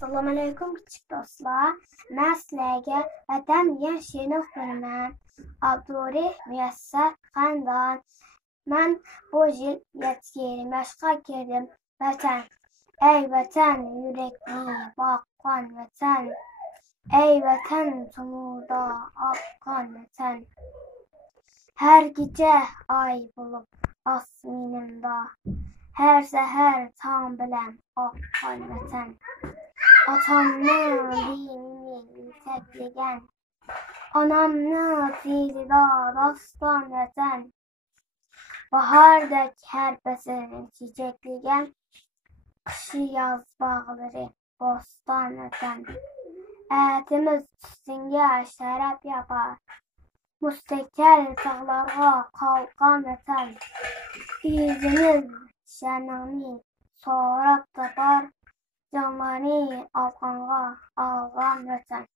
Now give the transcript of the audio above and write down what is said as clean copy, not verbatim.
Assalamu alaikum küçük dostlar. Mən sizlərə vətən deyən şeirini oxuyuram. Abdurrahim Müyəssər Xandan. Mən bu il yetkiyi məşqa girdim vətən. Ey vətən, yürekli bakkan vətən. Ey vətən, tumuda akkan vətən. Hər gecə ay bulub asminimda. Hər səhər tam biləm akkan vətən. Atamın dinini yüksekleyen, anamın filida dastan vətən. Bahardək hərbəsini çiçekleyen, kışı yaz bağları bostan vətən. Ətimiz üstünge şərəb yapar, müstəqəl tağlarga qalqan vətən. İzimiz şənani sorab tapar, canları alqanğa alğan vətən.